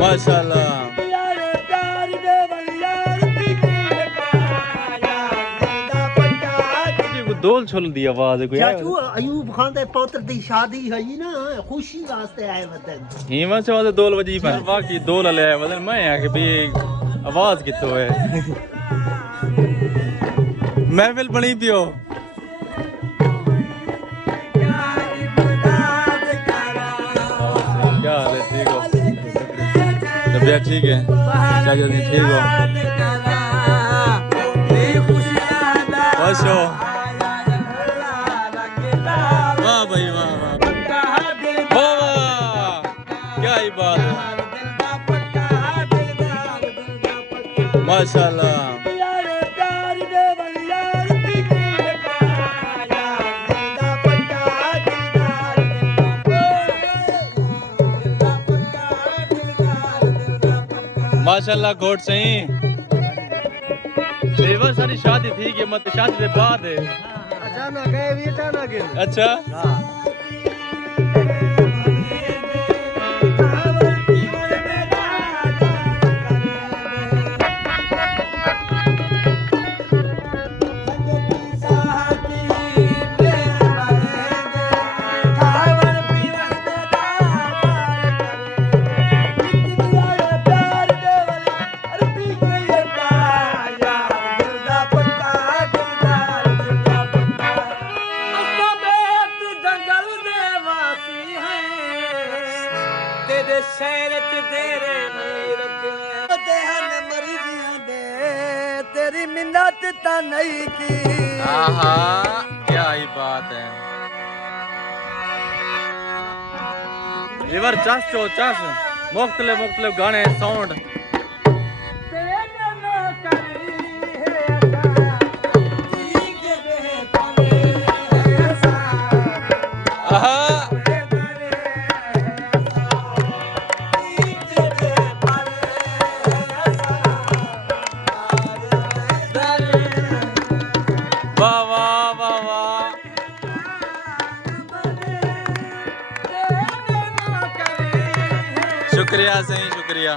माशाल्लाह दोल छोल दी आवाज कोई चाचू अयूब खान दे पुत्र दी शादी है ना खुशी वास्ते आए वतन हीमा चवा दोल वजी पर बाकी दोल ले आए वतन मैं आके भी आवाज कितो है महफिल बनी पियो क्या हाल है ठीक हो तबीयत ठीक है चाचा जी ठीक हो बस हो वाह भाई वाह वाह वाह क्या ही बात है माशाल्लाह माशाल्लाह कोट सही देवर सारी शादी थी कि मत शादी के बाद है अचानक गए भी अचानक गए अच्छा तेरी मिन्नत ता नहीं की आहा क्या ही बात है लिवर चस चो चस मुख्तलिफ गाने साउंड शुक्रिया सही शुक्रिया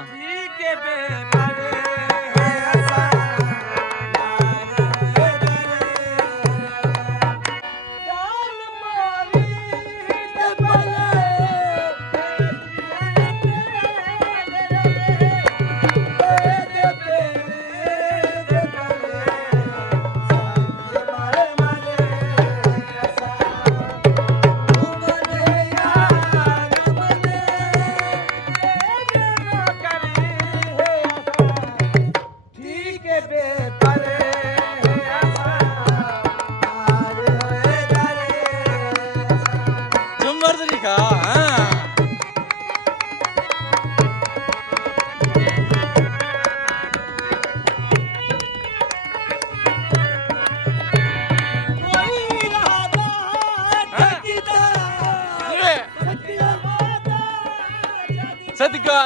सदका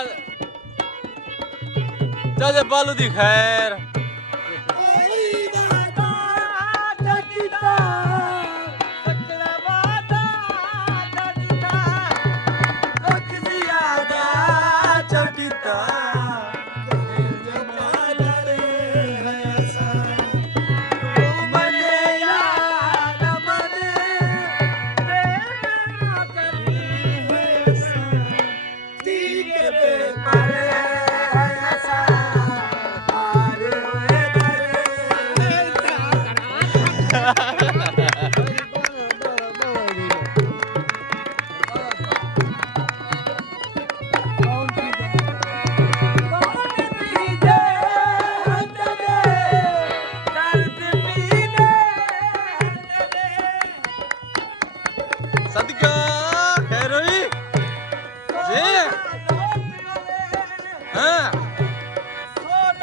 चाचा बालू दी खैर सदका खैर हुई जी हाँ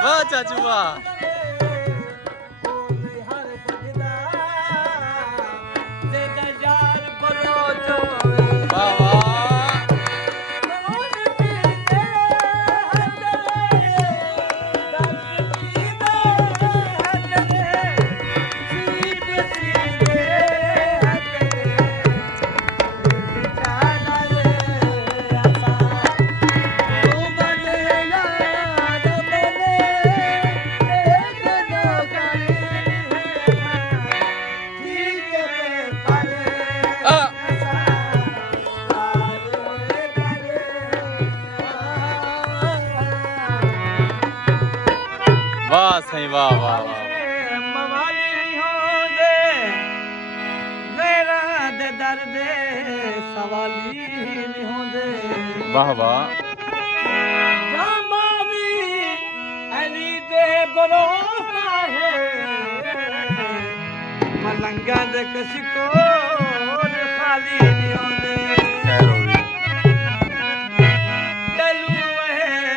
वाह चाचू वाह सही वाह वाह वाह मवाली होंदे मेरा दे दर्दे सवाली नहीं होंदे वाह वाह जामावी अली दे भरोसा है मलंगा दे किसी को खाली नहीं होंदे खैर होगी चलू है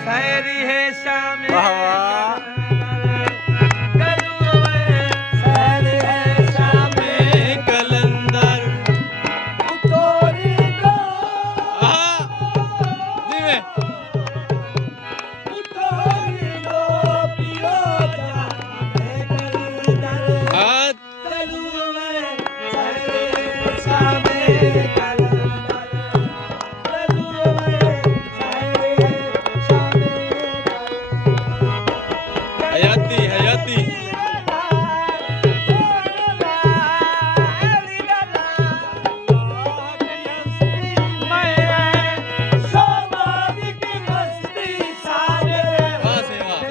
शायरी है शाम वाह वाह कलंदर धीमे हाथ हयाती हयाती वाह से वाह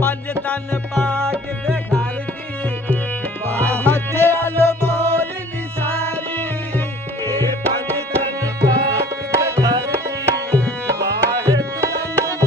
पंज तन पाग दे घर दी बाहते अलमोल निसारी ए पंज तन पाग दे घर दी बाहते अलमोल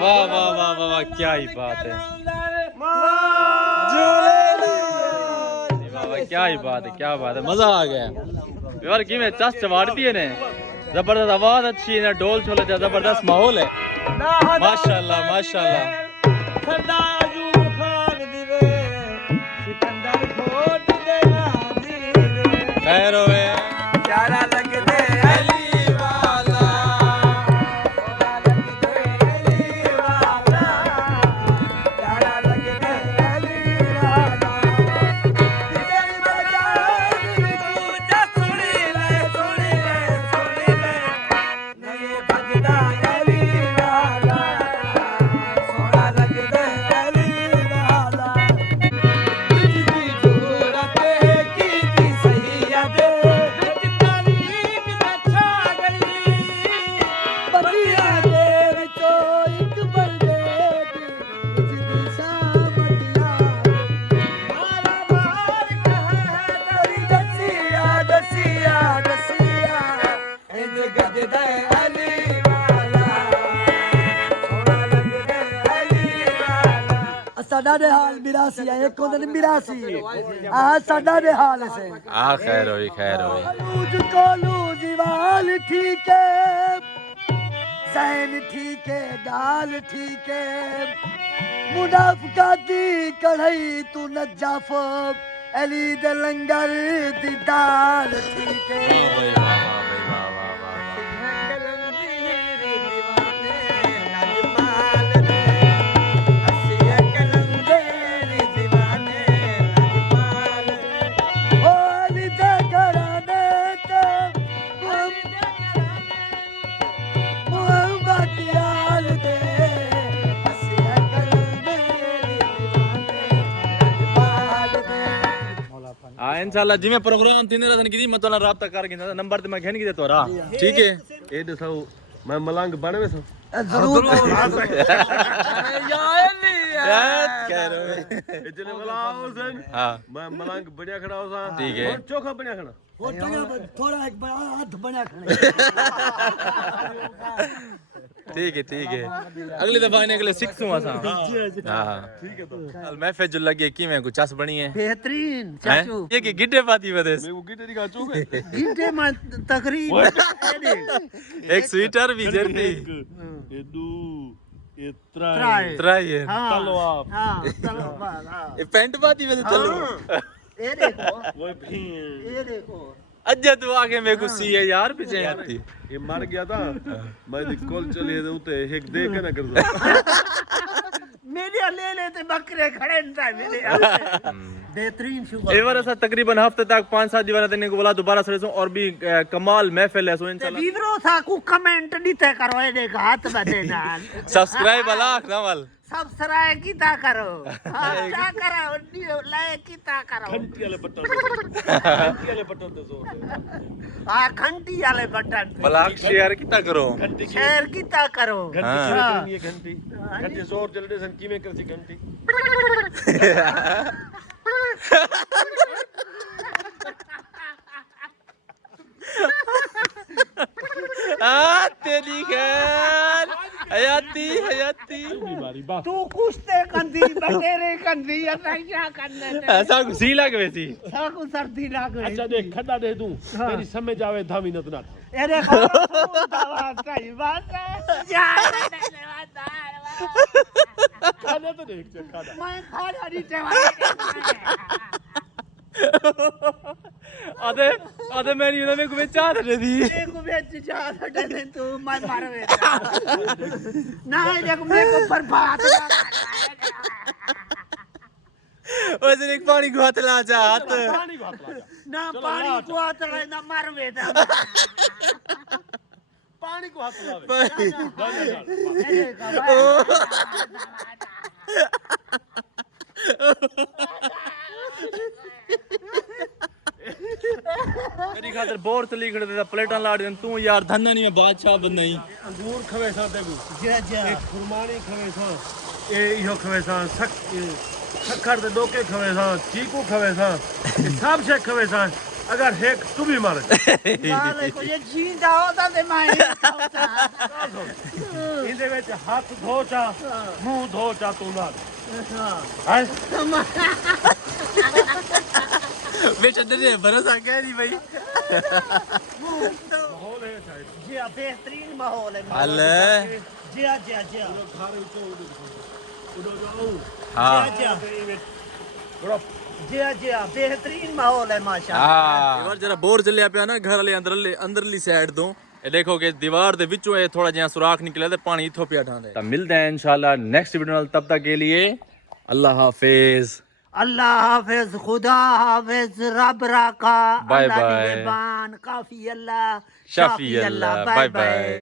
वाह वाह वाह वाह वाह क्या ही बात है वाह वाह क्या ही बात है क्या बात है मजा आ गया यार की में चस चवाड़ती है ने जबरदस्त आवाज अच्छी है ना ढोल छोले का जबरदस्त माहौल है माशाल्लाह माशाल्लाह सरदार अयूब खान दिवे सिकंदर खोट दे दिवे खैर होवे प्यारा लगदे अली वाला सोना लगदे अली वाला प्यारा लगदे अली वाला दिल बजाए तू सुनी ले नहीं भजदा अली वाला सोना लगदे अली वाला तुझी जरूरत की थी सैयद साडा दे हाल मिरासी है एक दिन मिरासी आ साडा दे हाल से आ खैर होई लूज को लूज वाल ठीक है सैन ठीक है दाल ठीक है मुनाफका दी कढ़ाई तू नजाफ अली दे लंगर दी दाल ठीक है हां इंशाल्लाह जिवें प्रोग्राम थींदे रहन की मैं तोला राब्ता कर गिंदा नंबर ते मैं घेन की दे तोरा ठीक है ए दसो मैं मलंग बनवे सो जरूर यार कह रहे इतने मलाओ सन हां मैं मलंग बढ़िया खड़ा हो सा ठीक है चोखा बढ़िया खड़ा थोड़ा एक बड़ा हाथ बना खड़े ठीक है अगली दफा ने अगले सीखूं असा हां ठीक है तो मैं फिर जो लगे कि मैं कुछ चस बनी है बेहतरीन चाचू ये की गिड्डे पाती बदेस मैं वो गिटे दिखा चोखे घंटे में तकरीबन एक स्वीटर भी जर्दी ये दू ये त्रा ट्राई है चलो आप हाँ चलो बस हाँ ये पैंट पाती बदे चलो ये देखो वो भी ये देखो अज्जा तू आके मेरे को सी है यार पीछे आती ये मर गया था मैं कॉल चली है उते एक देख के ना कर दो मेरे ले लेते बकरे खड़े न था मेरे बेहतरीन शुगर एक बार ऐसा तकरीबन हफ्ते तक 5-7 दीवार देने को बोला दोबारा से और भी कमाल महफिल है सो इंशाल्लाह वीवरो था को कमेंट नहीं थे करो ये देख हाथ बदे ना सब्सक्राइब अलाख नवल सब्सक्राइब कीता करो हाँ क्या करो लाइक कीता करो घंटी वाले बटन दे जोर हाँ घंटी वाले बटन अलाख शेयर कितना करो घंटी शेयर कीता करो घंटी ये घंटी घंटी जोर चलदे सन कीवे करसी घंटी तेरी खैर हयाती बीमारी बा तू कुश्ते कंदी बटेरे कंदी ऐसा क्या करने थे ऐसा सी लग वैसी साकू सर्दी लाग गई अच्छा देख खड्डा दे दूं तेरी समझ आवे धामी नत ना ये देखो दवा सही बात है यार खाना तो देख चल खाना मैं खाना नहीं आधे मेरी उन्होंने को चाह दे दी को बेच जा दे तू मैं मारवे ना देखो मेरे को बर्बाद वैसे एक पानी को हाथ ला जा हाथ पानी को हाथ लगा ना पानी को आतले ना मारवे पानी को हाथ लावे मेरी खातर बोर चली खड़े थे प्लेटां लाड़ दे तू यार धन्ना नहीं मैं बादशाह बन नहीं अंगूर खवे सा देखो जा जा एक खुरमानी खवे सा ए इहो खवे सा शक्कर दे डोके खवे सा चीकू खवे सा सब से खवे सा अगर हेक तू भी मार वाले को ये जींदा होता ते मैं इनदे विच हाथ धो चा मुंह धो चा तू ना हां बेटा दे भरोसा कह नहीं भाई माहौल है शायद जी बेहतरीन माहौल है अल्ले जी जी जी खारे तो उड़ो जाओ हां बड़ा जी जी बेहतरीन माहौल है माशाल्लाह हां यार जरा बोर चलिया पिया ना घर वाले अंदरली साइड दो ये देखो कि दीवार दे विचों ये थोड़ा जिहा सुराख निकले ते पानी इथों पिया ढांदे तब मिलते हैं इंशाल्लाह नेक्स्ट वीडियो नाल तब तक के लिए अल्लाह हाफिज अल्लाह हाफिज खुदा हाफिज रब राका बाय अल्लाह बाय निगहबान काफी अल्लाह शाफी अल्लाह बाय बाय